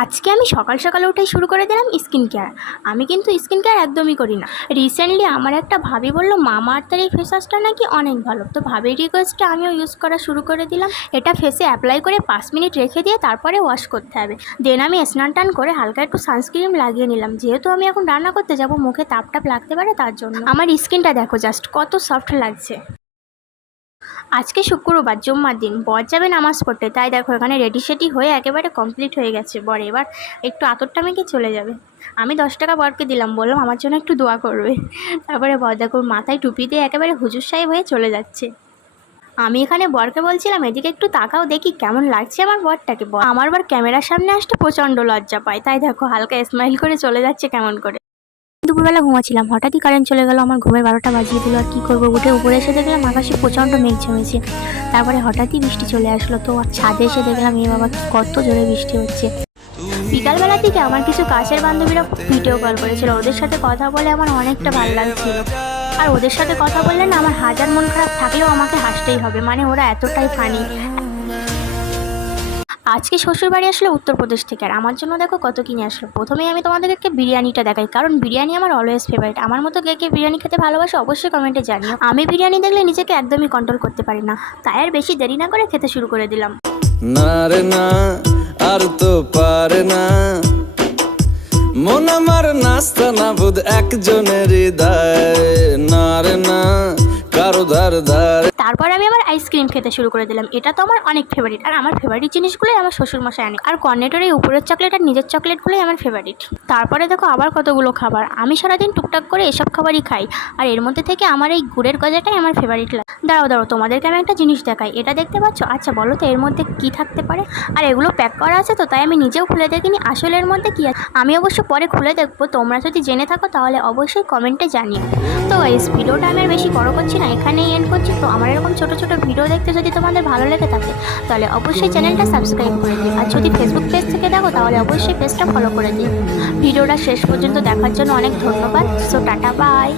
আজকে আমি সকাল সকাল উঠেই শুরু করে দিলাম স্কিন কেয়ার। আমি কিন্তু স্কিন কেয়ার একদমই করি না। রিসেন্টলি আমার একটা ভাবি বললো মামা আর্থের এই ফেস ওয়াশটা নাকি অনেক ভালো, তো ভাবির রিকোয়েস্টে আমিও ইউজ করা শুরু করে দিলাম। এটা ফেসে অ্যাপ্লাই করে 5 মিনিট রেখে দিয়ে তারপরে ওয়াশ করতে হবে। দেন আমি স্নান টান করে হালকা একটু সানস্ক্রিন লাগিয়ে নিলাম, যেহেতু আমি এখন রান্না করতে যাব, মুখে তাপ টাপ লাগতে পারে তার জন্য। আমার স্কিনটা দেখো জাস্ট কত সফট লাগছে। আজকে শুক্রবার, জুম্মার দিন, বর যাবে নামাজ পড়তে, তাই দেখো এখানে রেডি সেডি হয়ে একেবারে কমপ্লিট হয়ে গেছে বর। এবার একটু আতরটা মেখে চলে যাবে। আমি 10 টাকা বরকে দিলাম, বললাম আমার জন্য একটু দোয়া করবে। তারপরে বর দেখো মাথায় টুপি দিয়ে একেবারে হুজুর সাহেব হয়ে চলে যাচ্ছে। আমি এখানে বরকে বলছিলাম এদিকে একটু তাকাও দেখি কেমন লাগছে আমার বরটাকে। আমার বর ক্যামেরার সামনে আসতে প্রচণ্ড লজ্জা পায়, তাই দেখো হালকা স্মাইল করে চলে যাচ্ছে কেমন করে। দুপুরবেলা ঘুমাচ্ছিলাম, হঠাৎই কারেন্ট চলে গেল, আমার ঘুমের 12টা বাজিয়ে দিল। আর কী করবো, উঠে উপরে এসে দেখলাম আকাশে প্রচণ্ড মেঘ জমেছে। তারপরে হঠাৎই বৃষ্টি চলে আসলো, তো ছাদে এসে দেখলাম এ বাবা কত জোরে বৃষ্টি হচ্ছে। বিকালবেলা থেকে আমার কিছু কাছের বান্ধবীরা ভিডিও কল করেছিল, ওদের সাথে কথা বলে আমার অনেকটা ভালো লাগছিল। আর ওদের সাথে কথা বললে না আমার হাজার মন খারাপ থাকলেও আমাকে হাসতেই হবে, মানে ওরা এতটাই ফানি। আজকে শ্বশুরবাড়ি আসলে উত্তরপ্রদেশ থেকে, আর আমার জন্য দেখো কত কিনে আসলো। প্রথমেই আমি তোমাদেরকে বিরিয়ানিটা দেখাই, কারণ বিরিয়ানি আমার অলওয়েজ ফেভারিট। আমার মতো কে কে বিরিয়ানি খেতে ভালোবাসে অবশ্যই কমেন্টে জানিও। আমি বিরিয়ানি দেখলে নিজেকে একদমই কন্ট্রোল করতে পারি না, তাই আর বেশি দেরি না করে খেতে শুরু করে দিলাম। না রে না, আর তো পারে না মন আমার নাস্তা না বুধ একজনের হৃদয়, না রে না কারো ধার ধার। তারপর আমি আবার আইসক্রিম খেতে শুরু করে দিলাম। এটা তো আমার অনেক ফেভারিট, আর আমার ফেভারিট জিনিসগুলোই আমার শ্বশুরমশাই আনে। আর কর্নেটোর এই উপরের চকলেট আর নিজের চকলেটগুলোই আমার ফেভারিট। তারপরে দেখো আবার কতগুলো খাবার। আমি সারাদিন টুকটাক করে এসব খাবারই খাই, আর এর মধ্যে থেকে আমার এই গুড়ের গজাটাই আমার ফেভারিট লাগে। দাঁড়াও তোমাদেরকে আমি একটা জিনিস দেখাই, এটা দেখতে পাচ্ছ? আচ্ছা বলো তো এর মধ্যে কি থাকতে পারে। আর এগুলো প্যাক করা আছে, তো তাই আমি নিজেও খুলে দেখিনি আসলে এর মধ্যে কি আছে। আমি অবশ্য পরে খুলে দেখবো, তোমরা যদি জেনে থাকো তাহলে অবশ্যই কমেন্টে জানিও। তো গাইস, ভিডিওটা আমি আর বেশি বড় করছি না, এখানেই এন্ড করছি। তো আমার এরকম ছোটো ছোটো ভিডিও দেখতে যদি তোমাদের ভালো লেগে থাকে তাহলে অবশ্যই চ্যানেলটা সাবস্ক্রাইব করে দিও। আর যদি ফেসবুক পেজ থেকে দেখো তাহলে অবশ্যই পেজটা ফলো করে দিও। ভিডিওটা শেষ পর্যন্ত দেখার জন্য অনেক ধন্যবাদ। So tata, by.